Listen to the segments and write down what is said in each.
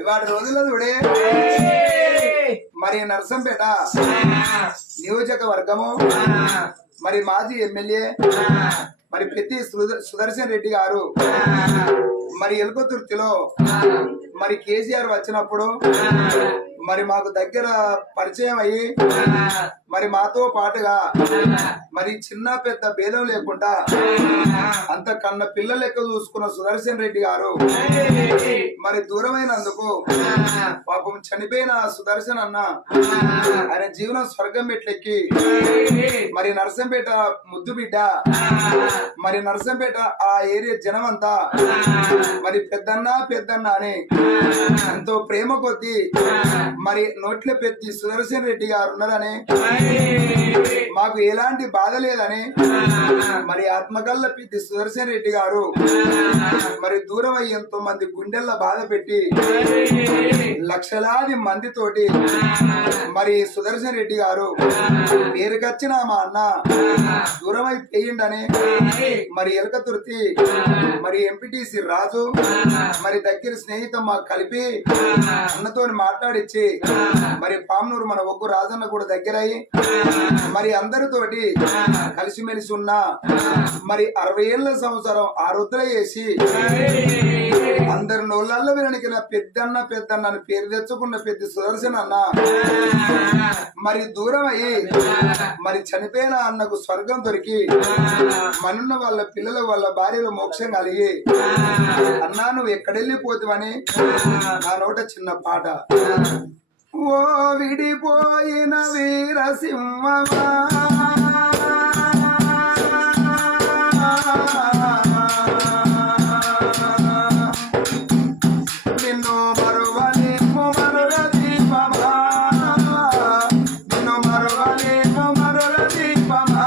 ఇవాటి రోజుల్లో చూడే మరి నర్సంపేట నియోజకవర్గము మరి మాజీ ఎమ్మెల్యే మరి పెద్ది సుదర్శన్ రెడ్డి గారు మరి ఎలుకతుర్తిలో మరి కేసీఆర్ వచ్చినప్పుడు మరి మాకు దగ్గర పరిచయం అయ్యి మరి మాతో పాటుగా మరి చిన్న పెద్ద భేదం లేకుండా అంత కన్న పిల్ల లెక్క చూసుకున్న సుదర్శన్ రెడ్డి గారు మరి దూరమైనందుకు పాపం చనిపోయిన సుదర్శన్ అన్న ఆయన జీవనం స్వర్గం మెట్లెక్కి మరి నర్సంపేట ముద్దు బిడ్డ మరి నర్సంపేట ఆ ఏరియా జనం అంతా మరి పెద్దన్న అని ఎంతో ప్రేమ కొద్దీ మరి నోట్ల పెద్ది సుదర్శన్ రెడ్డి గారు ఉన్నారని మాకు ఎలాంటి బాధ లేదని మరి ఆత్మకల్ల పెద్ది సుదర్శన్ రెడ్డి గారు మరి దూరం అయ్యి ఎంతో మంది గుండెల్లో బాధ పెట్టి లక్షలాది మందితోటి మరి సుదర్శన్ రెడ్డి గారు పేరుకొచ్చిన మా అన్న దూరం అయిపోయిండని మరి ఎలకతుర్తి మరి ఎంపీటీసీ రాజు మరి దగ్గర స్నేహితం మాకు కలిపి అన్నతో మాట్లాడిచ్చి మరి పామ్నూరు మన ఒగ్గు రాజన్న కూడా దగ్గర అయ్యి మరి అందరితోటి కలిసిమెలిసి ఉన్న మరి 60 ఏళ్ల సంవత్సరం ఆ రుద్ర చేసి అందరి నోళ్ళల్లో విననికిన పెద్దన్న అని పేరు తెచ్చుకున్న పెద్ద సుదర్శన్ అన్న మరి దూరం అయ్యి మరి చనిపోయిన అన్నకు స్వర్గం దొరికి మనున్న వాళ్ళ పిల్లల వాళ్ళ భార్యలు మోక్షం కలిగి అన్నా నువ్వు ఎక్కడెళ్ళిపోతావని నా నోట చిన్న పాట. ఓ విడిపోయిన వీరసింహమా నిన్ను మరువలేము మరుల దీపమా నిన్ను మరువలేము మరుల దీపమా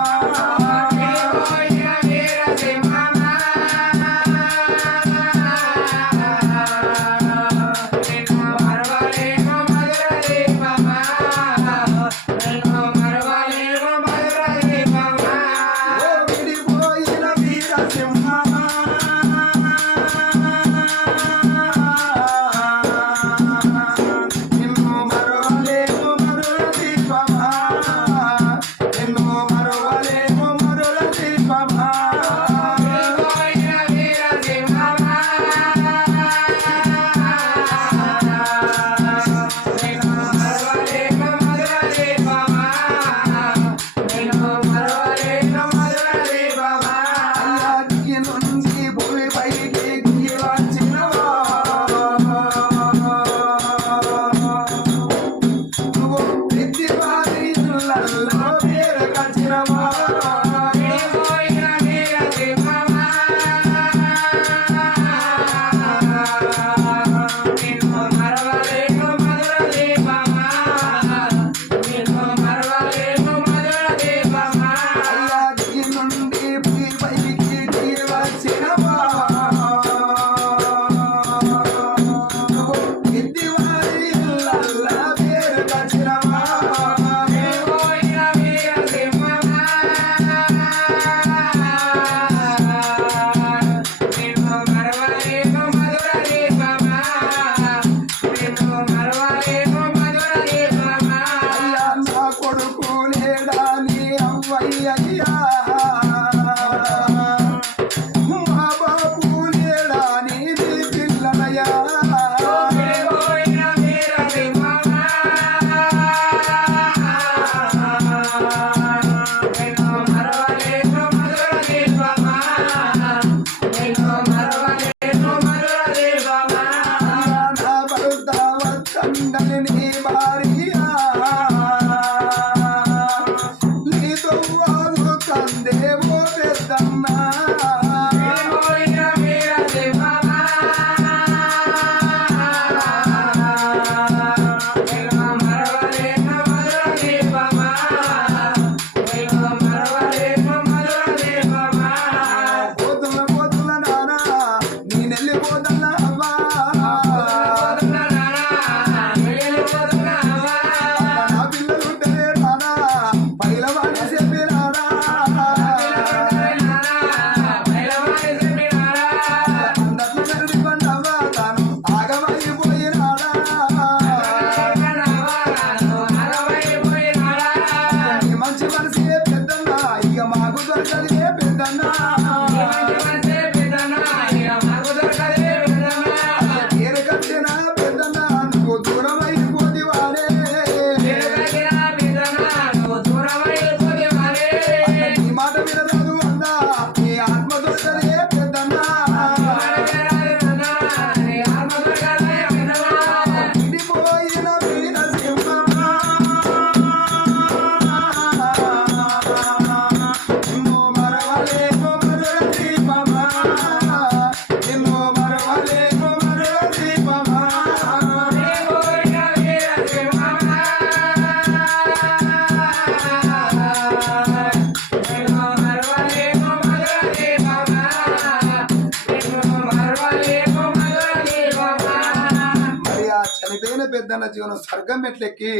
చనిపోయిన పెద్దన్న జీవనం స్వర్గం మెట్లెక్కి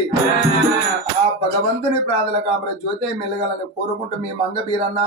ఆ భగవంతుని ప్రార్థన కామర జ్యోతి మెలగాలని కోరుకుంటూ మీ మంగ బీరన్న